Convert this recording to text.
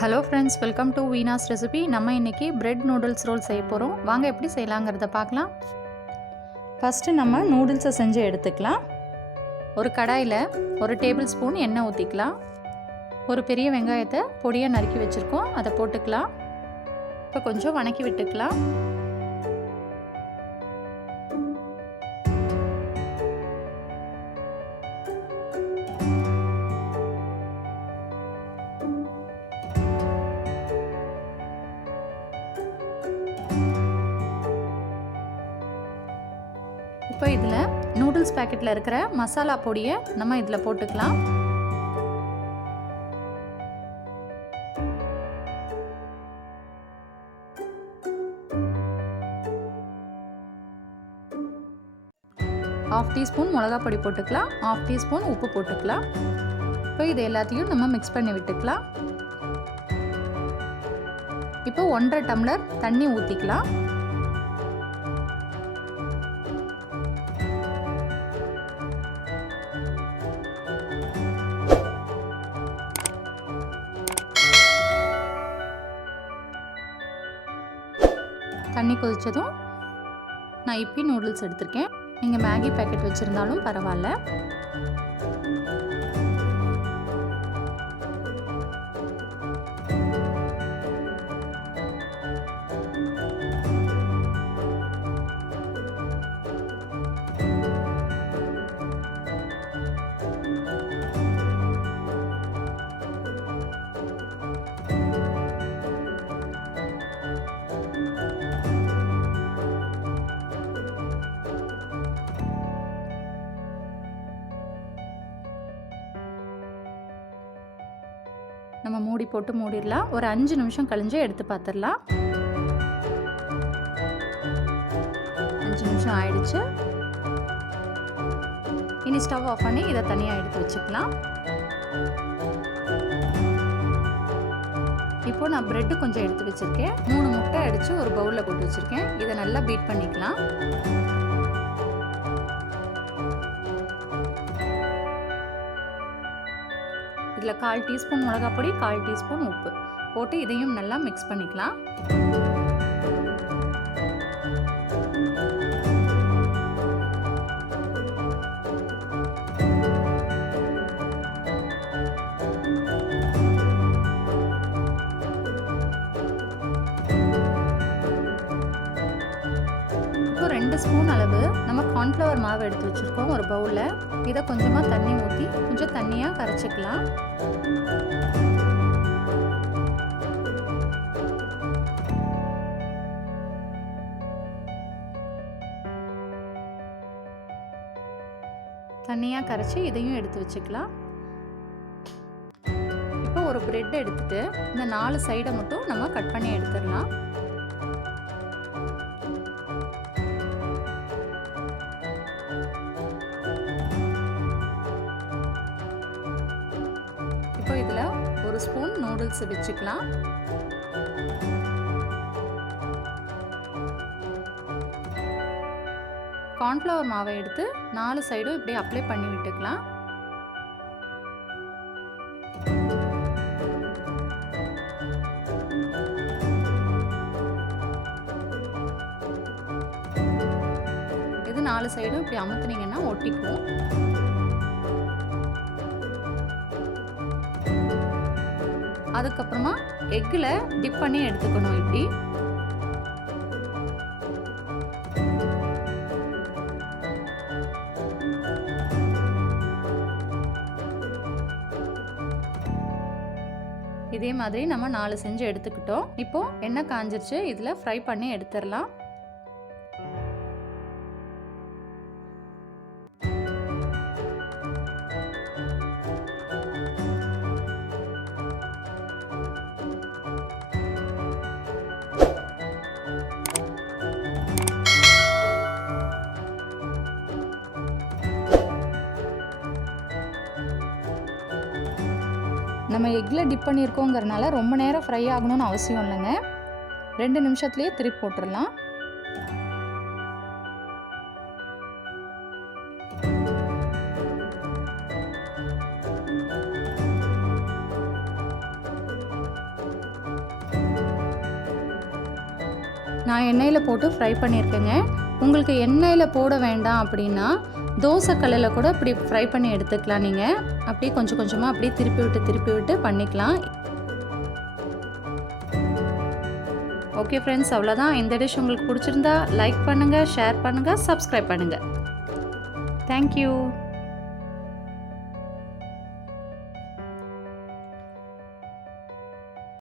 Hello friends, welcome to வீனாஸ் recipe. நம்ம இன்றைக்கி bread noodles role செய்ய போகிறோம். வாங்க எப்படி செய்யலாங்கிறத பார்க்கலாம். ஃபஸ்ட்டு நம்ம நூடுல்ஸை செஞ்சு எடுத்துக்கலாம். ஒரு கடாயில் ஒரு டேபிள் ஸ்பூன் எண்ணெய் ஊற்றிக்கலாம். ஒரு பெரிய வெங்காயத்தை பொடியாக நறுக்கி வச்சுருக்கோம், அதை போட்டுக்கலாம். இப்போ கொஞ்சம் வணக்கி விட்டுக்கலாம். இப்போ இதில் நூடுல்ஸ் பேக்கெட்டில் இருக்கிற மசாலா பொடியை நம்ம இதில் போட்டுக்கலாம். ½ டீஸ்பூன் மிளகாய் பொடி போட்டுக்கலாம், ½ டீஸ்பூன் உப்பு போட்டுக்கலாம். இப்போ இது எல்லாத்தையும் நம்ம மிக்ஸ் பண்ணி விட்டுக்கலாம். இப்போ 1½ டம்ளர் தண்ணி ஊற்றிக்கலாம். தண்ணி கொதிச்சதும் நான் இப்பி நூடுல்ஸ் எடுத்திருக்கேன். நீங்கள் மேகி பேக்கெட் வச்சுருந்தாலும் பரவாயில்ல. நம்ம மூடி போட்டு மூடிடலாம். ஒரு 5 நிமிஷம் கழிஞ்சு எடுத்து பார்த்துடலாம். 5 நிமிஷம் ஆயிடுச்சு. இனி ஸ்டவ் ஆஃப் பண்ணி இதை தனியாக எடுத்து வச்சுக்கலாம். இப்போ நான் பிரெட்டு கொஞ்சம் எடுத்து வச்சுருக்கேன். 3 முட்டை அடித்து ஒரு பவுலில் போட்டு வச்சுருக்கேன். இதை நல்லா பீட் பண்ணிக்கலாம். இதில் 1/4 டீஸ்பூன் மிளகாய் பொடி, 1/4 டீஸ்பூன் உப்பு போட்டு இதையும் நல்லா மிக்ஸ் பண்ணிக்கலாம். இப்போ 2 ஸ்பூன் அளவு நம்ம கார்ன்ஃப்ளவர் மாவு எடுத்து வச்சுருக்கோம் ஒரு பவுலில். இதை கொஞ்சமாக தண்ணி ஊற்றி கொஞ்சம் தண்ணியாக கரைச்சிக்கலாம். தண்ணியாக கரைச்சி இதையும் எடுத்து வச்சுக்கலாம். இப்போ ஒரு பிரெட் எடுத்துட்டு இந்த 4 சைடை மட்டும் நம்ம கட் பண்ணி எடுத்துடலாம். இப்போ இதில் ஒரு ஸ்பூன் நூடுல்ஸ் வச்சுக்கலாம். கார்ன்ஃப்ளவர் மாவை எடுத்து 4 சைடும் இப்படி அப்ளை பண்ணி விட்டுக்கலாம். இது 4 சைடும் இப்படி அமுத்துனீங்கன்னா ஒட்டிக்கும். அதுக்கப்புறமா எக்கில் டிப் பண்ணி எடுத்துக்கணும். இப்படி இதே மாதிரி நம்ம 4 செஞ்சு எடுத்துக்கிட்டோம். இப்போ எண்ணெய் காஞ்சிருச்சு, இதில் ஃப்ரை பண்ணி எடுத்துடலாம். நம்ம எக்கில் டிப் பண்ணியிருக்கோங்கிறனால ரொம்ப நேரம் ஃப்ரை ஆகணும்னு அவசியம் இல்லைங்க. 2 நிமிஷத்துலேயே திருப்பி போட்டுடலாம். நான் எண்ணெயில் போட்டு ஃப்ரை பண்ணியிருக்கேங்க. உங்களுக்கு எண்ணெயில் போட வேண்டாம் அப்படின்னா தோசைக்கல்லில் கூட இப்படி ஃப்ரை பண்ணி எடுத்துக்கலாம். நீங்கள் அப்படியே கொஞ்சம் கொஞ்சமாக அப்படியே திருப்பி விட்டு பண்ணிக்கலாம். ஓகே ஃப்ரெண்ட்ஸ், அவ்வளோதான். இந்த டிஷ் உங்களுக்கு பிடிச்சிருந்தா லைக் பண்ணுங்கள், ஷேர் பண்ணுங்கள், சப்ஸ்கிரைப் பண்ணுங்கள். தேங்க்யூ.